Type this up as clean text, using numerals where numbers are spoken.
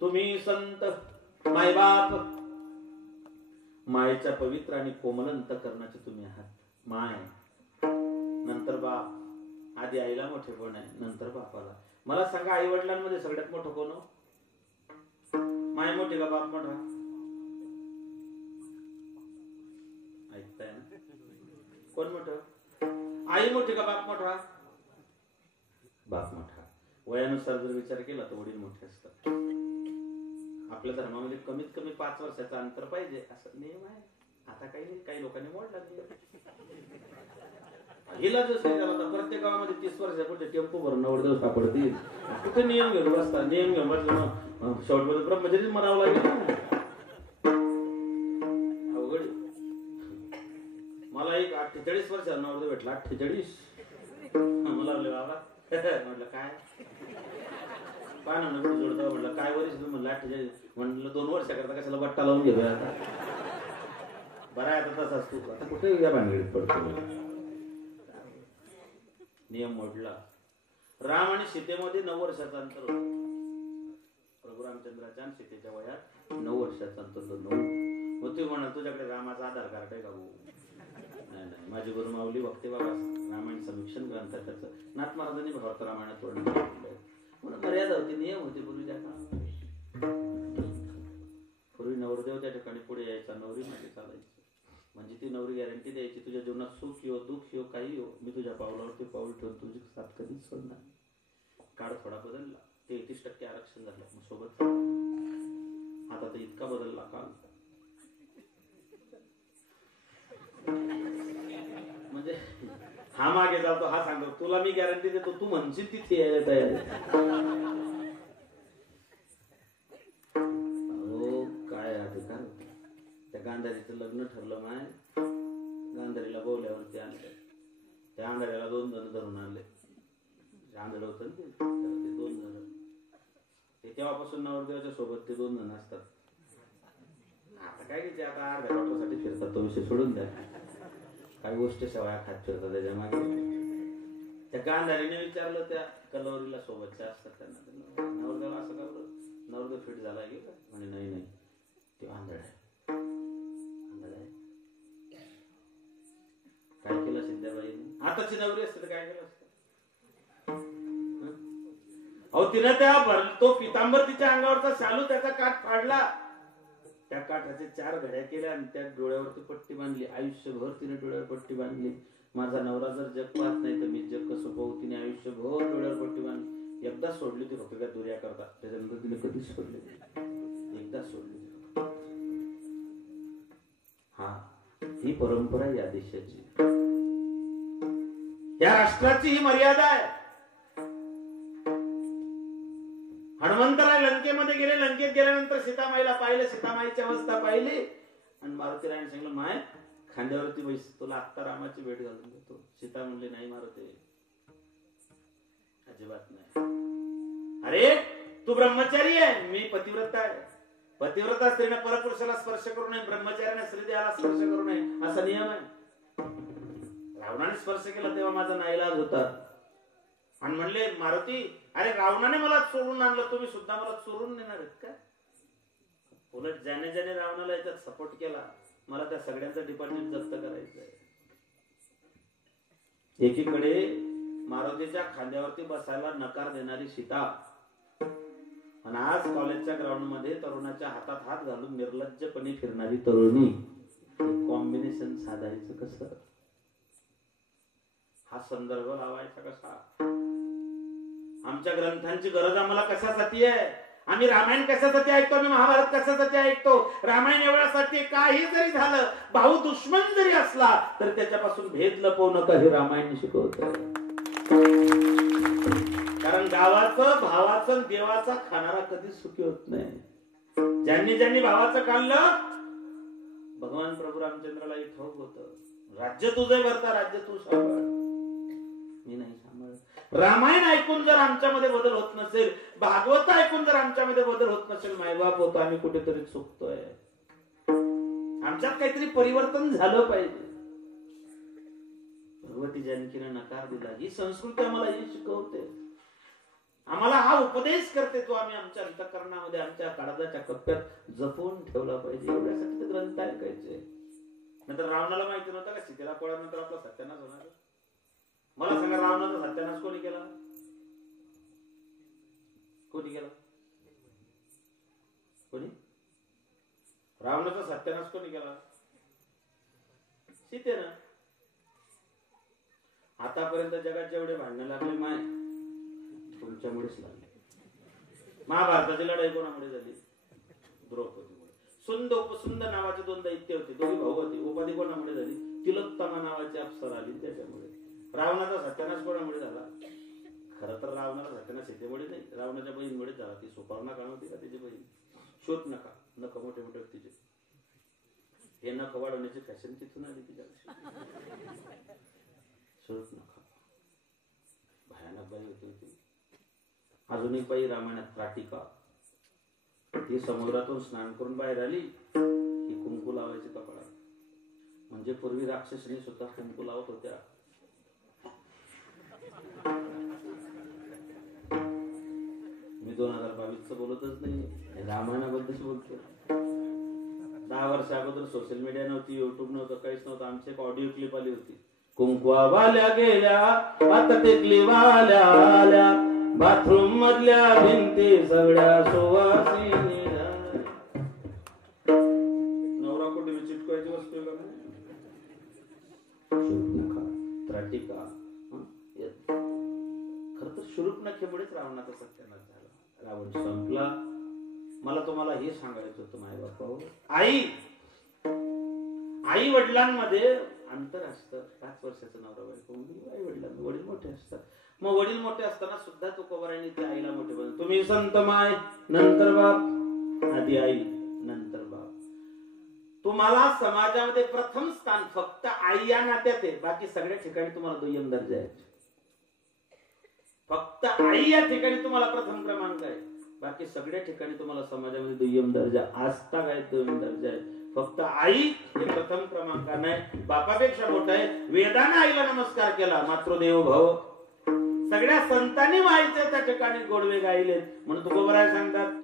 तुम्ही संत मायबाप, मायेच्या पवित्र आणि कोमल अंतःकरणाचे तुम्ही आहात. माय नंतर बाप. आधी आईला मोठे कोण आहे, नंतर बापाला. मला सांगा, आई वडिलांमध्ये सगळ्यात मोठं कोण हो? माय मोठी का बाप मोठा? ऐकताय ना? कोण मोठं? आई मोठी का बाप मोठा? बाप मोठा. वयानुसार जर विचार केला तर वडील मोठे असतात. आपल्या धर्मामध्ये कमीत कमी 5 वर्षाचा अंतर पाहिजे असं नियम आहे. आता काही लोकांनी मोडला. हिला जसं प्रत्येक गावामध्ये 30 वर्षापुढे टेम्पो भरून नवरदेव सापडतील. कुठे नियम घेऊन बसता? नियम घेऊन बसला शेवटमध्ये ब्रह्मचारीच मरावं लागेल. अवघड. मला एक 48 वर्षाचा नवरदेव भेटला. 48. मला बाबा म्हटलं काय काय ना जोडतो. म्हटलं काय वर्ष म्हणलं 48. म्हटलं 2 वर्ष करता कशाला बट्टा लावून घेऊया आता. बरा आहे आता तसाच तू. आता कुठे या भानगडीत पडतो. नियम मोडला. राम आणि सीतेमध्ये 9 वर्षाचा अंतर होता. प्रभू रामचंद्राच्या आणि सीतेच्या वयात 9 वर्षाचा अंतर होतं. 9. मग तू म्हणा तुझ्याकडे रामाचा आधार कार्ड आहे का? नाही. माझी गुरु माऊली भक्ती बाबा रामायण समीक्षण ग्रंथ त्याचं नाथ महाराजांनी भगवत रामायणात वर्णन केलं. म्हणून मर्यादा होती, नियम होते पूर्वीच्या काळात. पूर्वी नवरदेव त्या ठिकाणी पुढे यायचा, नवरी मागे चालायची. म्हणजे ती नवरी गॅरंटी द्यायची, तुझ्या जीवनात सुख येऊ दुःख येऊ काही हो, मी तुझ्या पावलावरती पाऊल ठेवून तुझी साथ कधीच सोडणार. काळ थोडा बदलला. 33% आरक्षण झालं. मग सोबत आता तर इतका बदलला काळ. म्हणजे हा मागे जातो, हा सांगतो तुला मी गॅरंटी देतो, तू म्हणशील तिथे यायला तयार आहे. हो काय अधिकार. त्या गांधारीचं लग्न ठरलं. माय गांधारीला बोलल्यावरती आणलं. त्या आंधळ्याला 2 जण धरून आणले. आंधळ होत ना ते 2 जण. ते तेव्हापासून नवरदेवाच्या सोबत ते 2 जण असतात. आता काय की ते आता अर्ध्या क्वार्टरसाठी फिरतात. तो विषय सोडून द्या. काही गोष्ट शेवया खात फिरतात त्याच्या मागे. त्या गांधारीने विचारलं त्या कलवरीला सोबतच्या असतात त्यांना, नवरदेवाला असं का बरं? नवरदेव फिट झाला की का? म्हणे नाही ते आंधळ आहे. काय केलं सिद्धाबाईने? आताची नवरी असते तर काय केलं असतं? अहो तिनं त्या तो पितांबर तिच्या अंगावरचा शालू त्याचा काठ फाडला. त्या काठाचे 4 घड्या केल्या आणि त्या डोळ्यावरती पट्टी बांधली. आयुष्यभर तिने डोळ्यावर पट्टी बांधली. माझा नवरा जर जग पाहत नाही तर मी जग कसं पाहू? तिने आयुष्यभर डोळ्यावर पट्टी बांधली. एकदा सोडली ती फक्त त्या दुर्या करता. त्याच्यानंतर तिने कधीच सोडली. एकदा सोडली. हा ही परंपरा या देशाची, या राष्ट्राची ही मर्यादा आहे. हनुमंतराय लंकेमध्ये गेले. लंकेत गेल्यानंतर सीतामाईला पाहिलं. सीतामाईची अवस्था पाहिली आणि मारुतीरायने सांगितलं माय खांद्यावरती बैस, तुला आत्ता रामाची भेट घालून देतो. सीता म्हणली नाही मारुती, अजिबात नाही. अरे तू ब्रह्मचारी आहे, मी पतिव्रता आहे. पतिव्रता स्त्रीने परपुरुषाला स्पर्श करू नये, ब्रह्मचार्याने स्त्रीदेहाला स्पर्श करू नये असा नियम आहे. रावणाने स्पर्श केला तेव्हा माझा नाईलाज होता. आणि म्हणले मारुती अरे रावणाने मला चोरून आणलं, तुम्ही सुद्धा मला चोरून नेणार आहेत का? उलट ज्याने ज्याने रावणाला याच्यात सपोर्ट केला, मला त्या सगळ्यांचं डिपॉझिट जप्त करायचंय. एकीकडे मारुतीच्या खांद्यावरती बसायला नकार देणारी सीता, आणि आज कॉलेजच्या ग्राउंड मध्ये तरुणाच्या हातात हात घालून निर्लज्जपणे फिरणारी तरुणी. कॉम्बिनेशन साधायचं कसं? हा संदर्भ लावायचा कसा? आमच्या ग्रंथांची गरज आम्हाला कशासाठी आहे? आम्ही रामायण कशासाठी ऐकतो? आम्ही महाभारत कशासाठी ऐकतो? रामायण एवढ्यासाठी, काही जरी झालं, भाऊ दुश्मन जरी असला तर त्याच्यापासून भेद लपवू नका हे रामायण शिकवतं. कारण गावाचं भावाचं देवाचा खाणारा कधीच सुखी होत नाही. ज्यांनी ज्यांनी भावाचं खाल्लं, भगवान प्रभू रामचंद्राला ठाऊक होतं, राज्य तुझं भरता, राज्य तू सांभाळ, मी नाही सांभाळ. रामायण ऐकून जर आमच्यामध्ये बदल होत नसेल, भागवत ऐकून जर आमच्यामध्ये बदल होत नसेल, मायबाप होतो आम्ही कुठेतरी चुकतोय. आमच्यात काहीतरी परिवर्तन झालं पाहिजे. भगवती जानकीने नकार दिला. ही संस्कृती आम्हाला ही शिकवते. आम्हाला हा उपदेश करते तो आम्ही आमच्या अंतःकरणामध्ये आमच्या काळजाच्या कप्प्यात जपून ठेवला पाहिजे. एवढ्यासाठी ते ग्रंथ ऐकायचे. नंतर रावणाला माहिती नव्हतं का सीतेला कळल्यानंतर आपला सत्यानाश होणार. मला सांगा, रावणाचा सत्यानाश कोणी केला? कोणी केला? कोणी? रावणाचा सत्यानाश कोणी केला? सीतेनं. आतापर्यंत जगात जेवढे भांडणं लागले माय तुमच्यामुळेच लागले. महाभारताची लढाई कोणामुळे झाली? द्रौपदीमुळे. सुंद उपसुंद नावाचे 2 दैत्य होते, दोघी भाऊ होते. उपाधी कोणामुळे झाली? तिलोत्तमा नावाची अप्सरा आली त्याच्यामुळे. रावणाचा सत्यानाश कोणामुळे झाला? खरं तर रावणाचा सत्यानाश सीतेमुळे नाही, रावणाच्या बहीणमुळे झाला. ती सुपर्णा का नव्हती का त्याची बहीण? शूर्पणखा. नख मोठे मोठे होते तिचे. हे नख वाढवण्याची फॅशन तिथून आली तिच्या. शूर्पणखा भयानक बाई होती. अजून एक बाई रामायणात त्राटिका. ती समुद्रातून स्नान करून बाहेर आली की कुंकू लावायची कपाळात. म्हणजे पूर्वी राक्षसनी सुद्धा कुंकू लावत होत्या. मी 2022 बोलतच नाही, रामायणाबद्दल बोलतो. 10 वर्ष अगोदर सोशल मीडिया नव्हती, युट्यूब नव्हतं, काहीच नव्हतं. आमची एक ऑडिओ क्लिप आली होती. कुंकवा वाल्या गेल्या आता टेकली वाल्या आल्या, बाथरूम मधल्या भिंती सगळ्या सुवासिनी. नवरा कुठे चिटकवायची वस्तू का? शूर्पणखा, त्राटिका. खर तर शूर्पणखेमुळेच रावणाचा सत्यानाश झाला. रावण संपला. मला तुम्हाला हे सांगायचं होतं माय बापा, आई वडिलांमध्ये अंतर असतं. 5 वर्षाचं नवरा बायको, आई वडिलांना वडील मोठे असतात. मग वडील मोठे असताना सुद्धा तुकोबारायांनी त्या आईला मोठे बनवलं. तुम्ही संत माय नंतर बाप, आधी आई नंतर बाप. तुम्हाला समाजामध्ये प्रथम स्थान फक्त आई या नात्यात आहे. बाकी सगळ्या ठिकाणी तुम्हाला दुय्यम दर्जा आहे. फक्त आई या ठिकाणी तुम्हाला प्रथम क्रमांक आहे. बाकी सगळ्या ठिकाणी तुम्हाला समाजामध्ये दुय्यम दर्जा आस्था काय दुय्यम दर्जा आहे. फक्त आई हे प्रथम क्रमांक नाही, बापापेक्षा मोठा आहे. वेदाने आईला नमस्कार केला, मातृदेवो भव. सगळ्या संतांनी आईच्या त्या ठिकाणी गोडवे गायले. म्हणून तुकोबाराय सांगतात